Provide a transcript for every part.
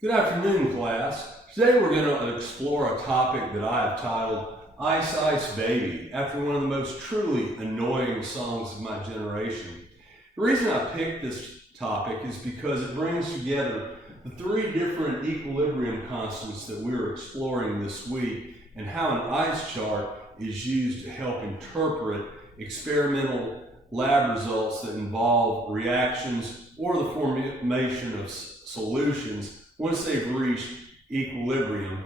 Good afternoon, class. Today we're going to explore a topic that I have titled Ice Ice Baby, after one of the most truly annoying songs of my generation. The reason I picked this topic is because it brings together the three different equilibrium constants that we're exploring this week and how an ice chart is used to help interpret experimental lab results that involve reactions or the formation of solutions once they've reached equilibrium,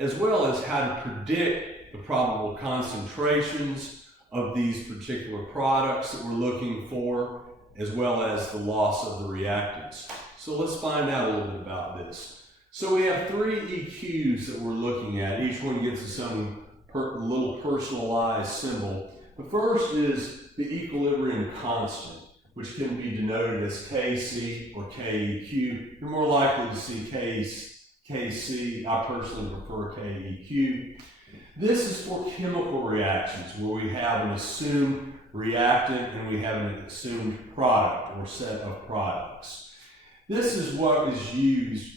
as well as how to predict the probable concentrations of these particular products that we're looking for, as well as the loss of the reactants. So let's find out a little bit about this. So we have three EQs that we're looking at. Each one gets its own little personalized symbol. The first is the equilibrium constant, which can be denoted as Kc or Keq. You're more likely to see Kc. I personally prefer Keq. This is for chemical reactions where we have an assumed reactant and we have an assumed product or set of products. This is what is used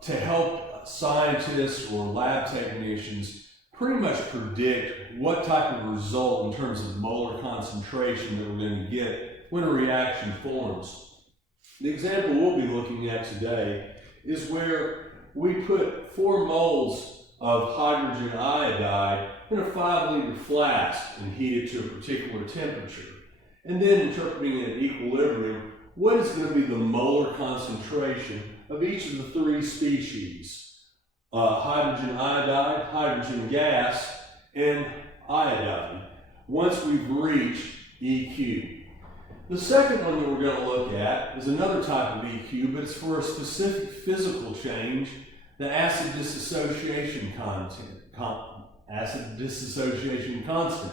to help scientists or lab technicians pretty much predict what type of result in terms of molar concentration that we're going to get when a reaction forms. The example we'll be looking at today is where we put 4 moles of hydrogen iodide in a 5-liter flask and heat it to a particular temperature. And then interpreting it at equilibrium, what is going to be the molar concentration of each of the 3 species? Hydrogen iodide, hydrogen gas, and iodine, once we've reached EQ. The second one that we're going to look at is another type of EQ, but it's for a specific physical change, the acid dissociation constant,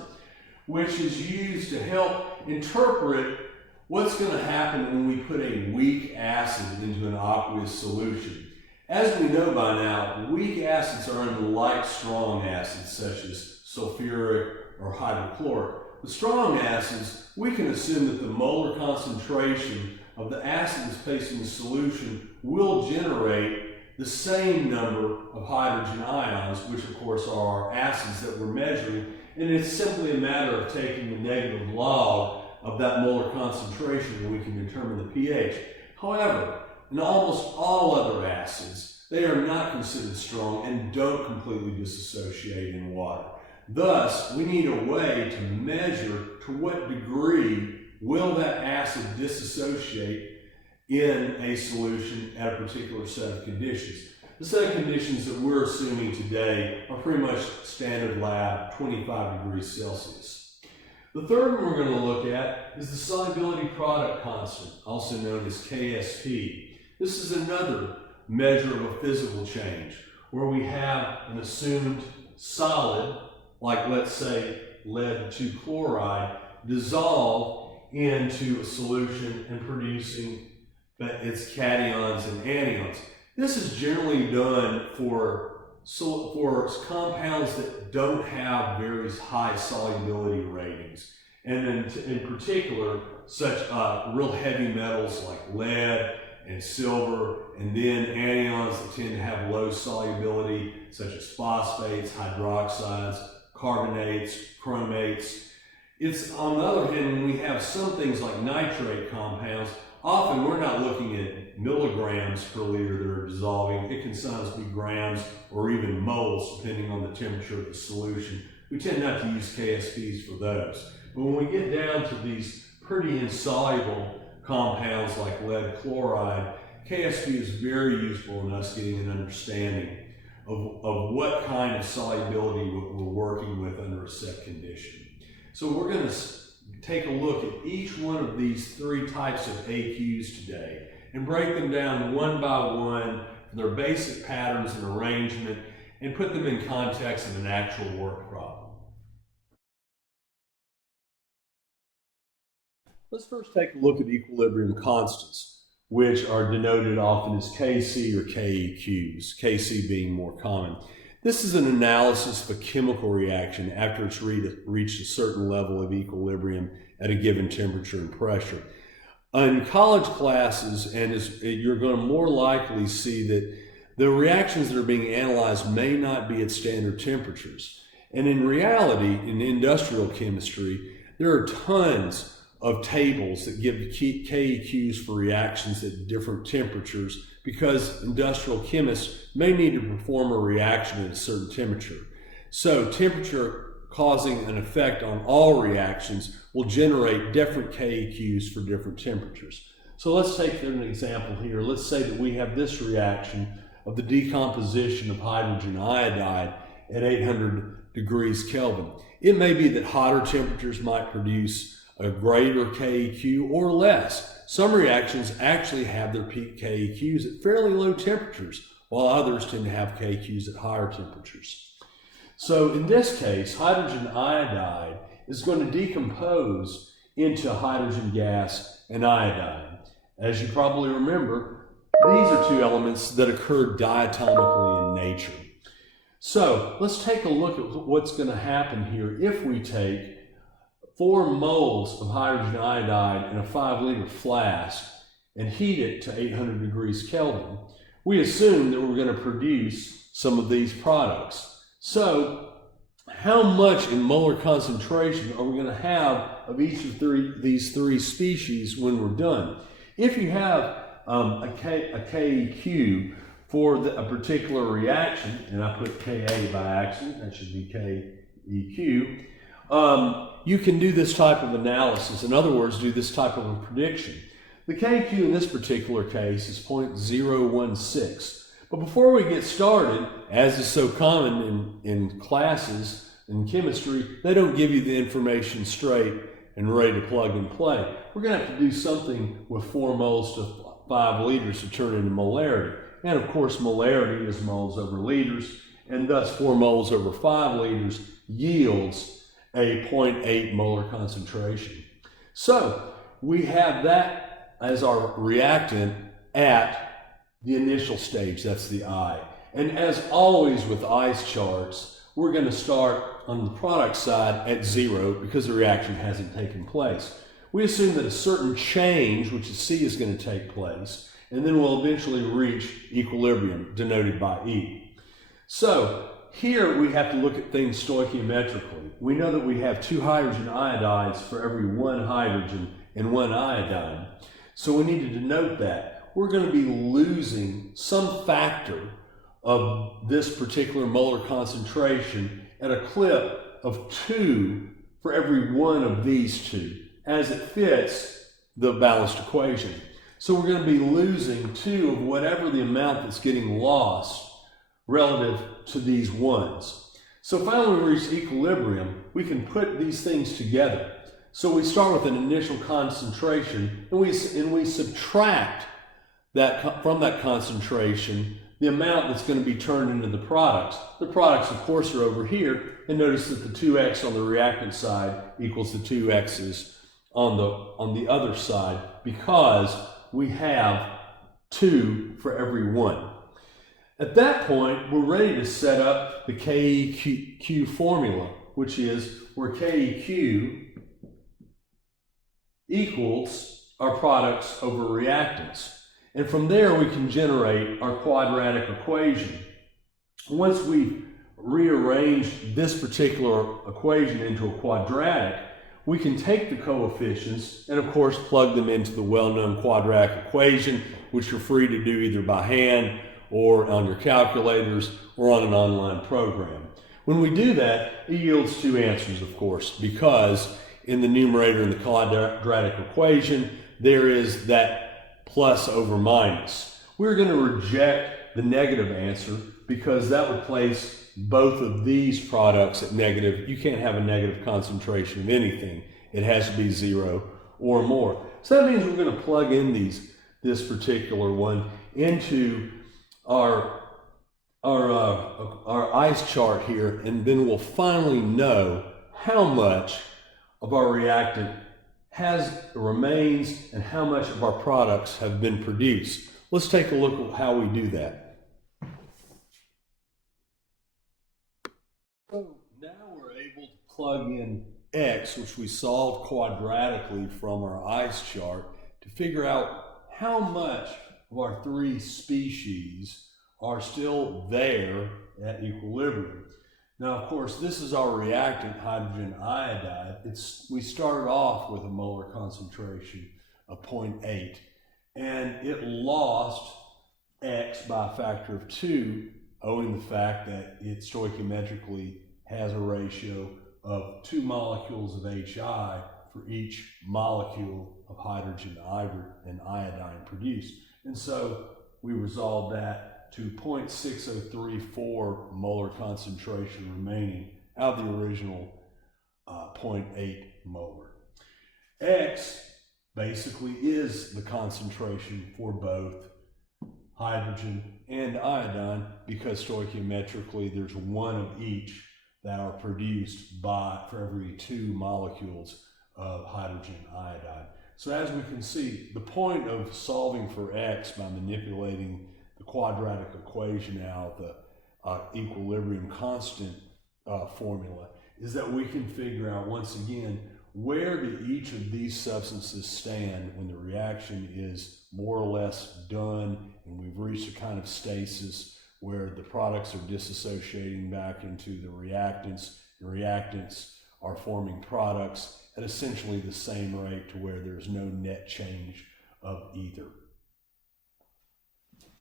which is used to help interpret what's going to happen when we put a weak acid into an aqueous solution. As we know by now, weak acids are unlike strong acids such as sulfuric or hydrochloric. With strong acids, we can assume that the molar concentration of the acid that's placed in the solution will generate the same number of hydrogen ions, which of course are our acids that we're measuring, and it's simply a matter of taking the negative log of that molar concentration and we can determine the pH. However, in almost all other acids, they are not considered strong and don't completely dissociate in water. Thus, we need a way to measure to what degree will that acid dissociate in a solution at a particular set of conditions. The set of conditions that we're assuming today are pretty much standard lab, 25 degrees Celsius. The third one we're going to look at is the solubility product constant, also known as KSP. This is another measure of a physical change where we have an assumed solid, like let's say lead 2 chloride, dissolve into a solution and producing its cations and anions. This is generally done for compounds that don't have very high solubility ratings. And in particular, such real heavy metals like lead and silver, and then anions that tend to have low solubility, such as phosphates, hydroxides, carbonates, chromates. It's on the other hand, when we have some things like nitrate compounds, often we're not looking at milligrams per liter that are dissolving. It can sometimes be grams or even moles, depending on the temperature of the solution. We tend not to use KSPs for those. But when we get down to these pretty insoluble compounds like lead chloride, KSP is very useful in us getting an understanding of what kind of solubility we're working with under a set condition. So we're going to take a look at each one of these 3 types of AQs today and break them down one by one for their basic patterns and arrangement and put them in context of an actual work problem. Let's first take a look at equilibrium constants, which are denoted often as Kc or Keqs, Kc being more common. This is an analysis of a chemical reaction after it's reached a certain level of equilibrium at a given temperature and pressure. In college classes, and you're going to more likely see that the reactions that are being analyzed may not be at standard temperatures. And in reality, in industrial chemistry, there are tons of tables that give KEQs for reactions at different temperatures because industrial chemists may need to perform a reaction at a certain temperature. So temperature causing an effect on all reactions will generate different KEQs for different temperatures. So let's take an example here. Let's say that we have this reaction of the decomposition of hydrogen iodide at 800 degrees Kelvin. It may be that hotter temperatures might produce a greater KEQ or less. Some reactions actually have their peak KEQs at fairly low temperatures, while others tend to have KEQs at higher temperatures. So in this case, hydrogen iodide is going to decompose into hydrogen gas and iodine. As you probably remember, these are two elements that occur diatomically in nature. So let's take a look at what's going to happen here if we take 4 moles of hydrogen iodide in a 5-liter flask and heat it to 800 degrees Kelvin. We assume that we're going to produce some of these products. So how much in molar concentration are we going to have of each of these three species when we're done? If you have a KEQ for a particular reaction, and I put Ka by accident, that should be KEQ, you can do this type of analysis. In other words, do this type of a prediction. The KEQ in this particular case is 0.016. But before we get started, as is so common in classes in chemistry, they don't give you the information straight and ready to plug and play. We're going to have to do something with 4 moles to 5 liters to turn into molarity. And of course, molarity is moles over liters, and thus 4 moles over 5 liters yields a 0.8 molar concentration. So we have that as our reactant at the initial stage, that's the I. And as always with ice charts, we're going to start on the product side at 0 because the reaction hasn't taken place. We assume that a certain change, which is C, is going to take place, and then we'll eventually reach equilibrium, denoted by E. So here we have to look at things stoichiometrically. We know that we have 2 hydrogen iodides for every 1 hydrogen and 1 iodine. So we need to denote that. We're going to be losing some factor of this particular molar concentration at a clip of 2 for every 1 of these 2, as it fits the balanced equation. So we're going to be losing 2 of whatever the amount that's getting lost relative to these ones. So finally we reach equilibrium, we can put these things together. So we start with an initial concentration and we subtract that from that concentration the amount that's going to be turned into the products. The products, of course, are over here, and notice that the 2x on the reactant side equals the 2x's on the other side because we have 2 for every 1. At that point, we're ready to set up the KEQ formula, which is where KEQ equals our products over reactants. And from there, we can generate our quadratic equation. Once we've rearranged this particular equation into a quadratic, we can take the coefficients and, of course, plug them into the well-known quadratic equation, which you're free to do either by hand or on your calculators or on an online program. When we do that, it yields 2 answers, of course, because in the numerator in the quadratic equation, there is that plus over minus. We're going to reject the negative answer because that would place both of these products at negative. You can't have a negative concentration of anything. It has to be 0 or more. So that means we're going to plug in this particular one into our ice chart here, and then we'll finally know how much of our reactant remains and how much of our products have been produced. Let's take a look at how we do that. So now we're able to plug in X, which we solved quadratically from our ice chart, to figure out how much of our 3 species are still there at equilibrium. Now, of course, this is our reactant, hydrogen iodide. We started off with a molar concentration of 0.8, and it lost X by a factor of 2, owing the fact that it stoichiometrically has a ratio of 2 molecules of HI for each molecule of hydrogen and iodine produced. And so we resolved that to 0.6034 molar concentration remaining out of the original 0.8 molar. X basically is the concentration for both hydrogen and iodine, because stoichiometrically there's one of each that are produced for every 2 molecules of hydrogen iodide. So as we can see, the point of solving for X by manipulating the quadratic equation out of the equilibrium constant formula is that we can figure out, once again, where do each of these substances stand when the reaction is more or less done and we've reached a kind of stasis where the products are disassociating back into the reactants. The reactants are forming products at essentially the same rate to where there's no net change of either.